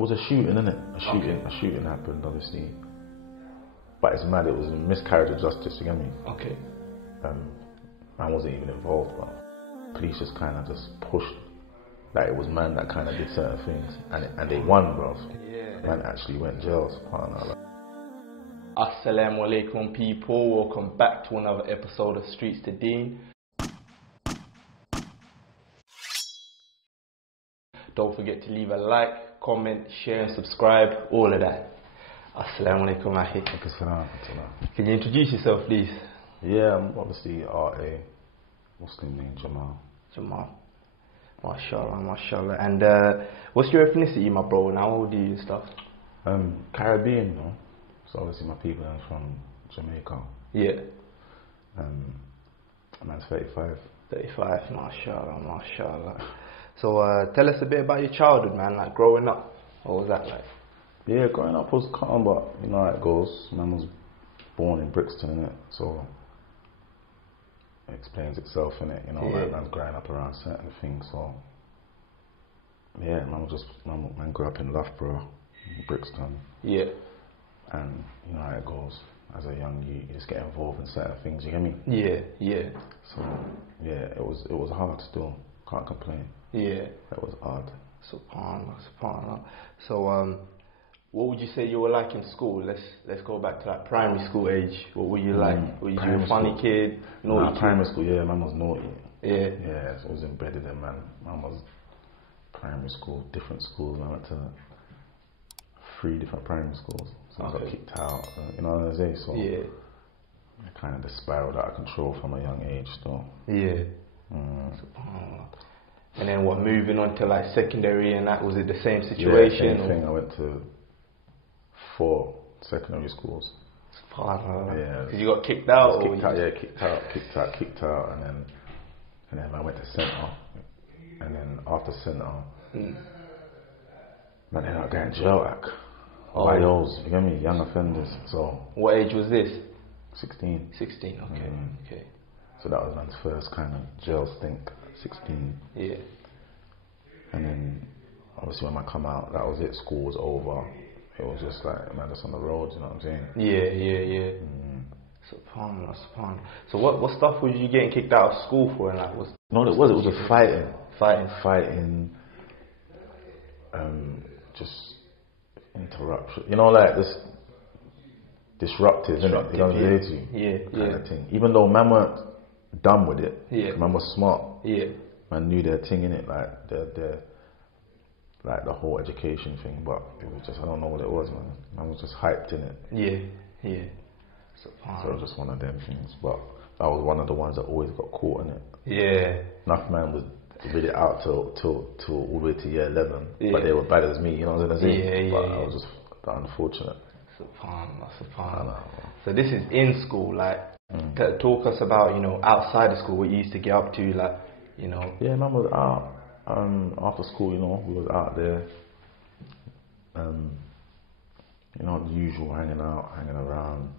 was a shooting, innit? A shooting happened, obviously. But it's mad, it was a miscarriage of justice, you get me? Okay. Man wasn't even involved, but police just kind of just pushed that it was man that kind of did certain things. And they won, bro. Yeah. Man actually went jail, subhanAllah. Assalamu alaikum, people. Welcome back to another episode of Streets to Deen. Don't forget to leave a like, comment, share and subscribe, all of that. Assalamu alaikum, ahi. Can you introduce yourself, please? Yeah, I'm obviously R.A. Muslim name, Jamal. Mashallah, mashallah. And what's your ethnicity, my bro? And how old are you and stuff? Caribbean, no? So obviously my people are from Jamaica. Yeah. Man's 35. 35, mashallah, mashallah. So tell us a bit about your childhood, man, like growing up. What was that like? Yeah, growing up was calm, but you know how it goes. Man was born in Brixton, innit? So it explains itself, innit? You know, like man's growing up around certain things, so yeah, man grew up in Loughborough, Brixton. Yeah. And you know how it goes. As a young you just get involved in certain things, you get me? Yeah, yeah. So yeah, it was hard still. Can't complain. Yeah. It was hard. Subhanallah. So what would you say you were like in school? Let's go back to that primary school age. What were you like? Were you a funny kid? Naughty kid? Primary school, yeah, man was naughty. Yeah. Yeah, so it was embedded in man. Man was primary school, different schools. I went to 3 different primary schools. So I got kicked out, you know what I'm saying? So yeah. I kind of just spiraled out of control from a young age still. Yeah. Subhanallah. And then what, moving on to like secondary and that, was it the same situation? Yeah, same thing. I went to 4 secondary schools. Subhanallah. Yeah. Because you got kicked out? Kicked out, and then I went to centre. And then after centre, man ended up going jail back. YOs, you get me? Young offenders. So what age was this? 16. 16, okay. Okay. So that was man's first kind of jail stink, 16. Yeah. And then obviously when I come out, that was it, school was over. It was just like, man, just on the road, you know what I'm saying? Yeah. Subhanallah. So what stuff were you getting kicked out of school for? And like, it was just fighting. Just interruption. You know, like this disruptive, innit? You know what I'm saying? Yeah. Kind of thing. Even though man weren't done with it. Yeah. Man was smart. Yeah. Man knew their thing, innit? Like like the whole education thing, but it was just, I don't know what it was, man. Man was just hyped in it. Yeah. So it was just one of them things. But I was one of the ones that always got caught in it. Yeah. Enough man was read it out till all the way to year 11. Yeah. But they were bad as me, you know what I'm saying? Yeah. But I was just unfortunate. Subhanallah. So this is in school, like talk us about, you know, outside of school, what you used to get up to, like, you know. Yeah, man was out. After school, you know, we was out there. You know, the usual hanging around,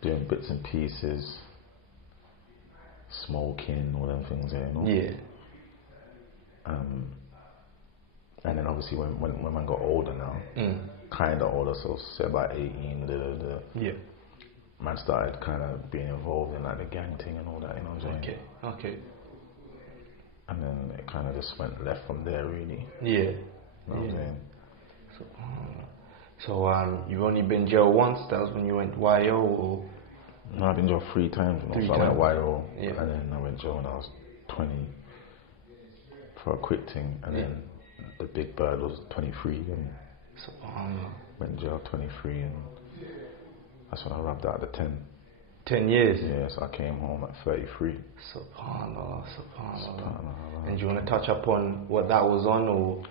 doing bits and pieces, smoking, all them things there, you know. Yeah. And then obviously when man got older now, kind of older, so say about 18, yeah, man started kind of being involved in like the gang thing and all that, you know what I'm saying? Okay. And then it kind of just went left from there, really. Yeah. You know what I'm saying? So you've only been jail once. That was when you went YO, or? No, I've been jail 3 times. You know? 3 so times. I went YO, yeah. And then I went jail when I was 20 for a quick thing, and then the big bird was 23, and went jail 23, and that's when I rubbed out the 10. 10 years? Yeah, so I came home at 33. Subhanallah. And do you want to touch up on what that was on, or?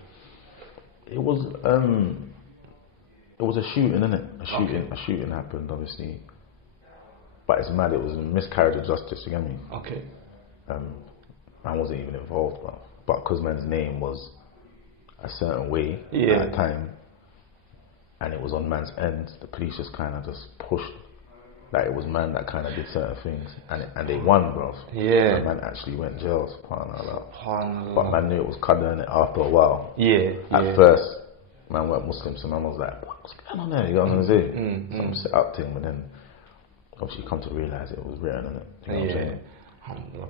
It was a shooting, innit? A shooting happened, obviously. But it's mad, it was a miscarriage of justice, you get me? Okay. Man wasn't even involved, but because man's name was a certain way at the time, and it was on man's end, the police just kind of just pushed that it was man that kind of did certain things, and they won, bro. Yeah. And man actually went jail, subhanallah. But man knew it was coming after a while. Yeah. At first, man weren't Muslim, so man was like, what's going on there? You know what I'm saying? Some set up thing, but then obviously you come to realise it was written, innit? You know what I'm saying?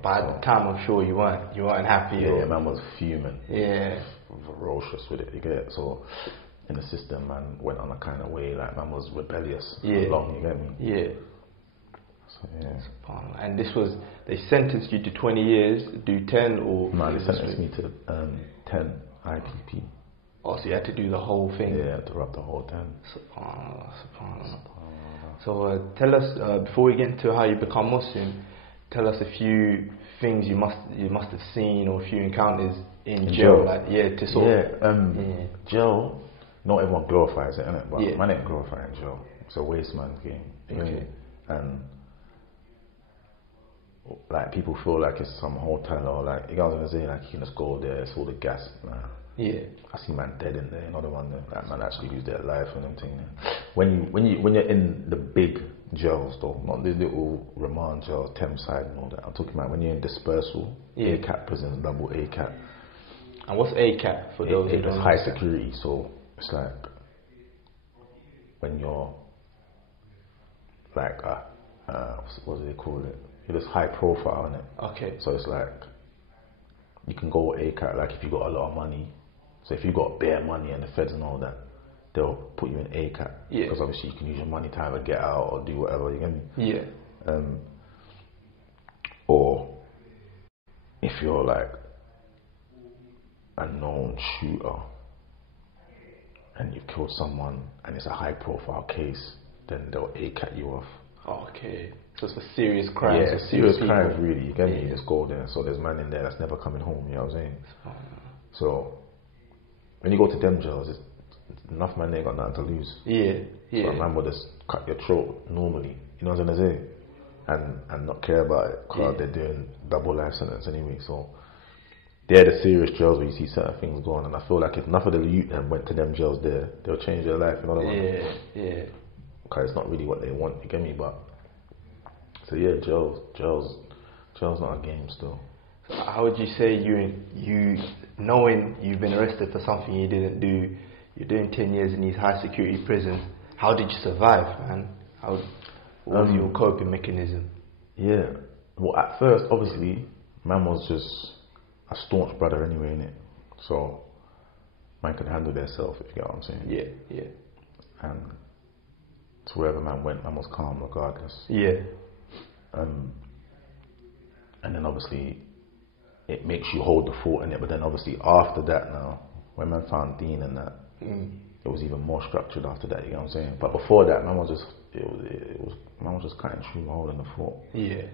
By the time, I'm sure you weren't happy. Yeah, man was fuming. Yeah. Ferocious with it, you get it? So in the system, man went on a kind of way, like man was rebellious. Yeah. Long, you get me? Yeah. So yeah. And this was, they sentenced you to 20 years, do 10 or? No, they sentenced me to 10 IPP. Oh, so you had to do the whole thing? Yeah, I had to rub the whole 10. Subhanallah. So tell us, before we get into how you become Muslim, tell us a few things you must have seen, or a few encounters in jail. Like, to sort of. Jail, not everyone glorifies it, innit? But man ain't glorifying jail. It's a waste man's game. Okay. And like people feel like it's some hotel, or like, you guys gonna say like you can just go there, it's all the gas. Nah. Yeah. I see man dead in there, another one there. That man actually lose their life and everything. When you're in the big jails though, not the little remand jails, Thames side and all that. I'm talking about when you're in dispersal, ACAT prisons, double ACAT. And what's ACAT for those who don't know? High security, so it's like when you're like what do they call it? You're just high profile, innit? Okay. So it's like you can go ACAT, like if you got a lot of money. So if you got bare money and the feds and all that, they'll put you in ACAT. Yeah. Because obviously you can use your money to either get out or do whatever, you get me? Yeah. Or if you're like a known shooter and you've killed someone and it's a high profile case, then they'll ACAT you off. Okay. So it's for serious crimes. Yeah, serious crimes really, you get me? You just go there. So there's man in there that's never coming home, you know what I'm saying? So when you go to them jails, it's enough man ain't got nothing to lose. Yeah. So a man will just cut your throat normally, you know what I'm gonna say? And not care about it, because they're doing double life sentence anyway. So they're the serious jails where you see certain things going, and I feel like if enough of the youth them went to them jails there, they'll change their life, you know what I mean? Yeah. Because it's not really what they want, you get me? But so yeah, jail's not a game still. So how would you say you knowing you've been arrested for something you didn't do, you're doing 10 years in these high security prisons, how did you survive, man? What was your coping mechanism? Yeah, well at first obviously man was just a staunch brother anyway, innit? So man could handle themselves, if you get what I'm saying. Yeah. And to wherever man went, man was calm regardless. Yeah. And then obviously it makes you hold the fort in it, but then obviously after that now, when man found Deen and that, it was even more structured after that, you know what I'm saying? But before that, man was just man was just cutting through, holding the fort. Yeah.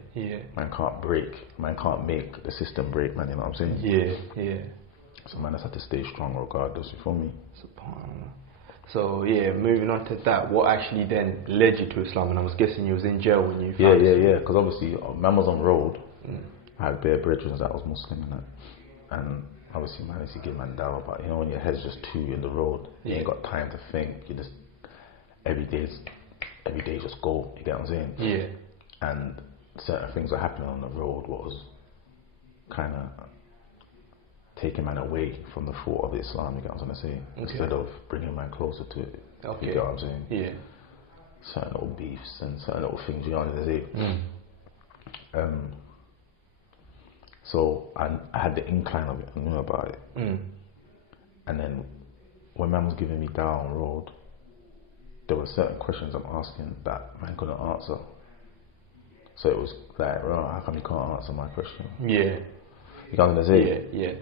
Man can't break, man can't make the system break, man, you know what I'm saying? Yeah. So man just had to stay strong regardless, you feel me? So yeah, moving on to that, what actually then led you to Islam? And I was guessing you was in jail when you found Yeah, because obviously man was on road. I had bare brethren that was Muslim and that, and obviously man used to give man dawah, but you know when your head's just too in the road, you ain't got time to think. You just every day just go. You get what I'm saying? Yeah. And certain things were happening on the road, what was kind of taking man away from the thought of Islam, you get what I'm trying to say? Okay. Instead of bringing man closer to it. Okay. You get what I'm saying? Yeah. Certain little beefs and certain little things, you know what I'm saying? So I had the incline of it, I knew about it. And then when man was giving me down road, there were certain questions I'm asking that man couldn't answer. So it was like, well, how come you can't answer my question? Yeah. You know what I'm saying? Yeah.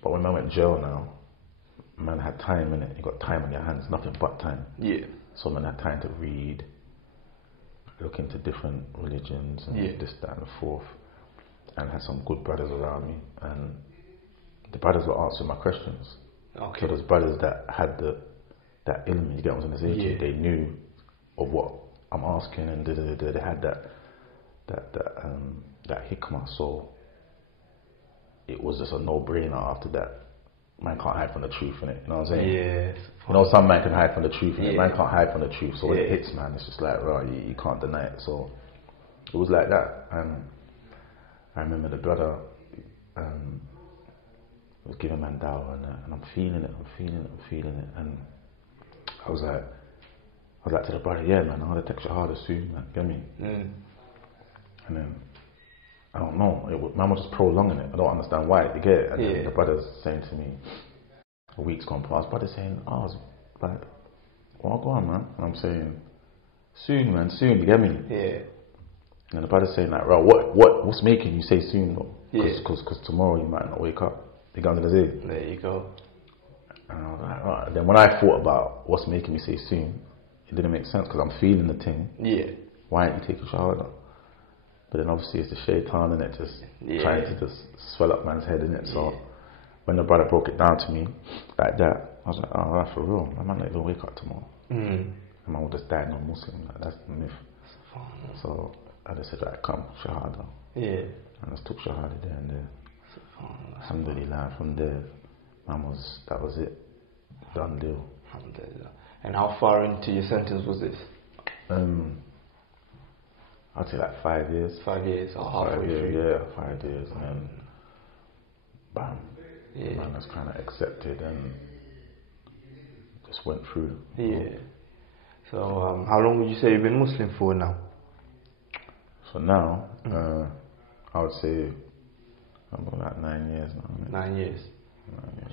But when man went to jail now, man had time in it. You got time on your hands, nothing but time. Yeah. So man had time to read, look into different religions and this, that and the fourth, and had some good brothers around me, and the brothers were answering my questions. Okay. So those brothers that had that ilm, you get what I'm saying? Yeah. They knew of what I'm asking, and they had that hikmah. So it was just a no-brainer after that. Man can't hide from the truth, innit? You know what I'm saying? Yes. You know, some man can hide from the truth, innit? Man can't hide from the truth. So when it hits, man, it's just like, right, you can't deny it. So it was like that. And I remember the brother, was giving man dawah and that, and I'm feeling it, and I was like to the brother, yeah man, I'm gonna take shahada soon, man, get me? And then I don't know, man was just prolonging it. I don't understand why, you get it? And then the brother's saying to me, a week's gone past, brother's saying, oh, I was like, well, go on man, and I'm saying, soon man, soon, you get me? Yeah. And the brother's saying like, right, what's making you say soon though? Because tomorrow you might not wake up. You got what I'm saying? There you go. And I was like, right. Then when I thought about what's making me say soon, it didn't make sense because I'm feeling the thing. Yeah. Why aren't you taking shahada? But then obviously it's the shaitan in it, just trying to just swell up man's head in it. So when the brother broke it down to me like that, I was like, oh, that's for real. I might not even wake up tomorrow. And man will just die non-Muslim. Like, that's the myth. So I just said, right, come, shahada. Yeah. And I just took shahada there and there. Alhamdulillah, from there, that was it. Done deal. Alhamdulillah. And how far into your sentence was this? I'd say like 5 years. 5 years, or halfway through? Yeah, 5 years, and then bam, man was kind of accepted and just went through. Yeah. So how long would you say you've been Muslim for now? So now, I would say I'm about 9 years now. 9 years. 9 years.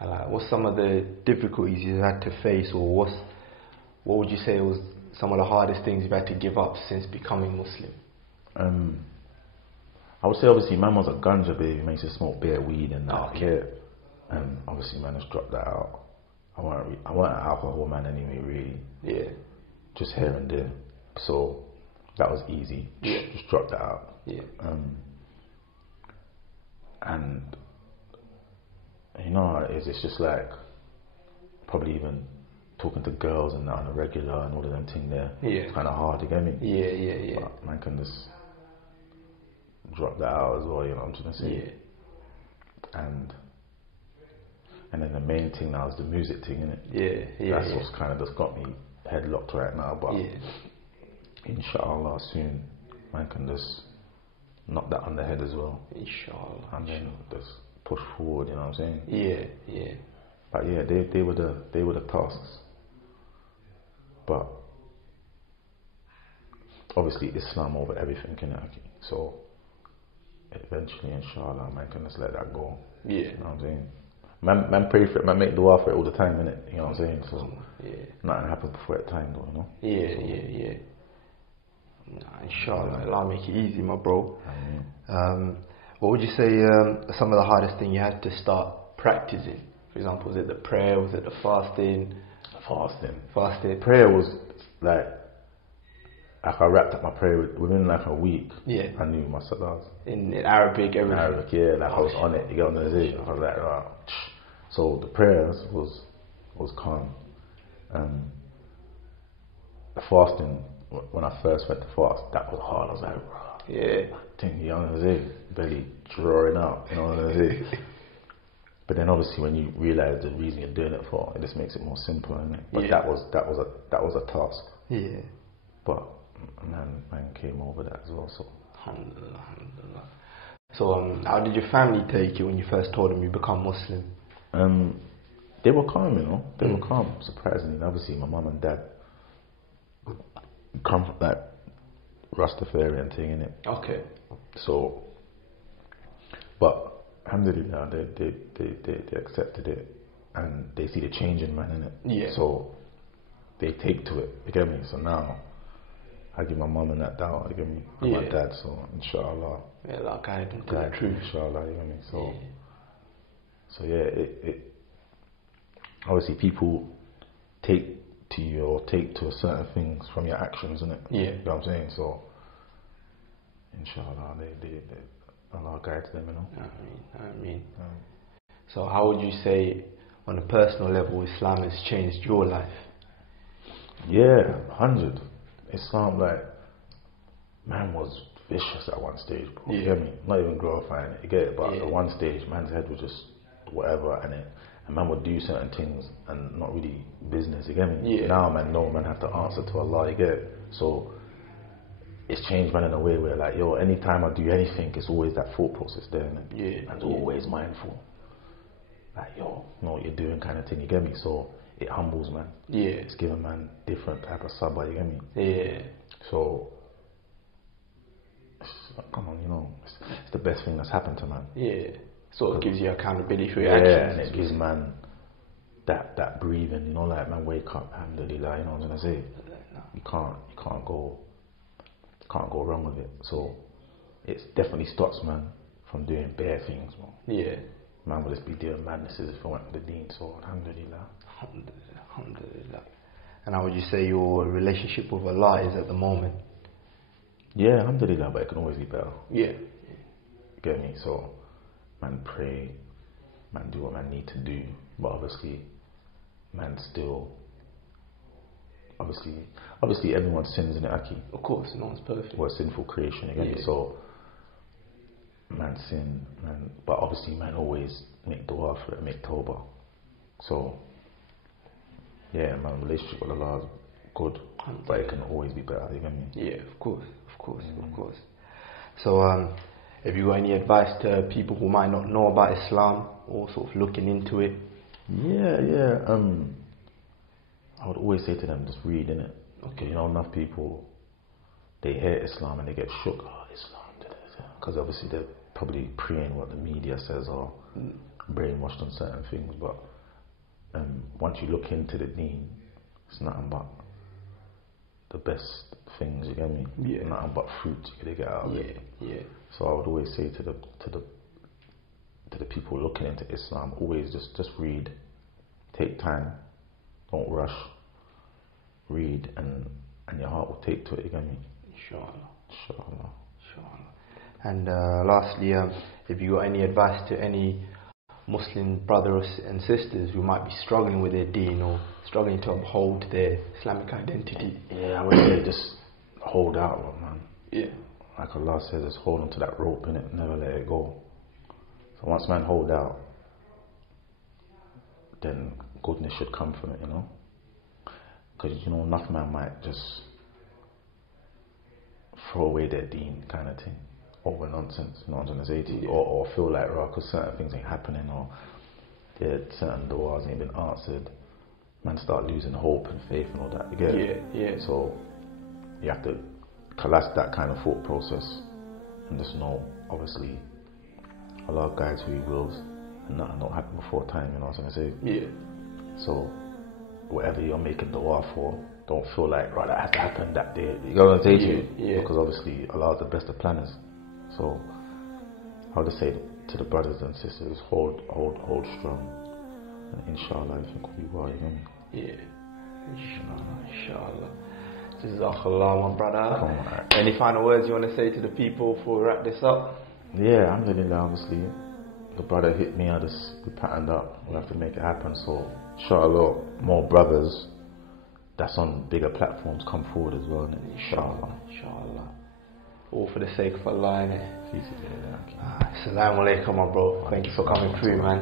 And like, what's some of the difficulties you had to face, or what would you say was some of the hardest things you've had to give up since becoming Muslim? I would say obviously man was a ganja baby, man used to smoke bare weed and that. Okay. And obviously man has dropped that out. I weren't an alcohol man anyway, really. Yeah. Just here and there. So that was easy. Yeah. Just dropped that out. Yeah. And you know, it's just like probably even talking to girls and that on a regular and all of them thing there. Yeah. It's kind of hard, you get me? Yeah. But man can just drop that out as well, you know what I'm trying to say? Yeah. And then the main thing now is the music thing, innit? Yeah. That's what's kind of just got me headlocked right now, but inshallah soon man can just knock that on the head as well. Inshallah. And then just push forward, you know what I'm saying? Yeah. But yeah, they were the tasks. But obviously Islam over everything, innit? So eventually, inshallah, man can just let that go. Yeah. You know what I'm saying? Man pray for it, man make dua for it all the time, innit? You know what I'm saying? So nothing happens before that time though, you know? Yeah. Nah, inshallah, Allah make it easy, my bro. What would you say some of the hardest thing you had to start practicing? For example, was it the prayer? Was it the fasting? Fasting. Prayer was like I wrapped up my prayer within like a week. Yeah. I knew my salahs. In Arabic, everything. In Arabic, yeah. Like I was on it. You get what I'm saying? I was like, oh. So the prayers was calm. The fasting, when I first went to fast, that was hard. I was like, yeah. Thing, you know what I'm saying? Belly drawing out, you know what I'm saying? But then obviously when you realise the reason you're doing it for, it just makes it more simple, innit? But that was a task. Yeah. But man came over that as well. So Alhamdulillah. So how did your family take you when you first told them you become Muslim? They were calm, you know. They were calm, surprisingly. And obviously my mum and dad come from that Rastafarian thing, innit? Okay. So, but alhamdulillah, they accepted it and they see the change in man, innit? Yeah. So they take to it, you get me? So now I give my mum and that down, you get me? And my dad, so inshallah. Yeah, that guide them to the truth. Inshallah, you get me? So it obviously people take to you or take to certain things from your actions, innit? Yeah. You know what I'm saying? So inshallah, Allah guides them, you know. I mean. So how would you say, on a personal level, Islam has changed your life? Yeah, 100. Islam, like, man was vicious at one stage, bro. You get me? Not even glorifying it, you get it? But at one stage, man's head was just whatever, and man would do certain things and not really business, you get me? Yeah. Now, man have to answer to Allah, you get it? So it's changed, man, in a way where, like, yo, anytime I do anything, it's always that thought process there, and I'm always mindful. Like, yo, know what you're doing, kind of thing. You get me? So it humbles, man. Yeah. It's giving man different type of sabah. You get me? Yeah. So come on, you know, it's the best thing that's happened to man. Yeah. So it gives you accountability for your actions. Yeah, and it gives man that breathing. You know, like, man, wake up, alhamdulillah. You know what I'm gonna say? You can't go wrong with it. So it definitely stops man from doing bare things, man. Yeah. Man will just be doing madnesses if I went to the Deen. So alhamdulillah. Alhamdulillah. And how would you say your relationship with Allah is at the moment? Yeah, alhamdulillah, but it can always be better. Yeah. You get me? So man pray, man do what man need to do, but obviously man still obviously everyone sins in it, Aki. Of course, no one's perfect. We're a sinful creation, again. Yeah. So man sin, man, but obviously man always make dua for it, make tawbah. So yeah, my relationship with Allah is good, but it can always be better. You get me? Yeah, of course. So have you got any advice to people who might not know about Islam or sort of looking into it? Yeah. I would always say to them, just read, innit? Okay. You know, enough people, they hear Islam and they get shook. Oh, Islam, because obviously they're probably praying what the media says or brainwashed on certain things. But once you look into the Deen, it's nothing but the best things. You get me? Yeah. Nothing but fruit you get out of it. Yeah. So I would always say to the people looking into Islam, always just read, take time. Don't rush. Read, and your heart will take to it. You get me? Inshallah. And lastly, if you got any advice to any Muslim brothers and sisters who might be struggling with their deen or struggling to uphold their Islamic identity? Yeah, I would say just hold out, man. Yeah. Like Allah says, just hold on to that rope, innit? Never let it go. So once man hold out, then goodness should come from it, you know? Because, you know, enough man might just throw away their deen kind of thing over nonsense, you know what I'm trying to say to you? Or feel like, right, because certain things ain't happening, or certain doors ain't been answered, man start losing hope and faith and all that, you get it? Yeah. So you have to collapse that kind of thought process and just know, obviously, Allah guides who He wills, and nothing don't happen before time, you know what I'm trying to say? Yeah. So whatever you're making dua for, don't feel like, right, that has to happen that day. You got what I'm saying to you? Yeah. Because obviously Allah is the best of planners. So I'll just say to the brothers and sisters, hold strong, and inshallah everything will be well. You know me? Yeah. Inshallah. Jazakallah, my brother. Any final words you want to say to the people before we wrap this up? Yeah, alhamdulillah, obviously. The brother hit me, we patterned up, we'll have to make it happen. So inshallah, more brothers that's on bigger platforms come forward as well. Inshallah. All for the sake of Allah, innit? Assalamu alaikum, my bro. Thank you for coming through, man.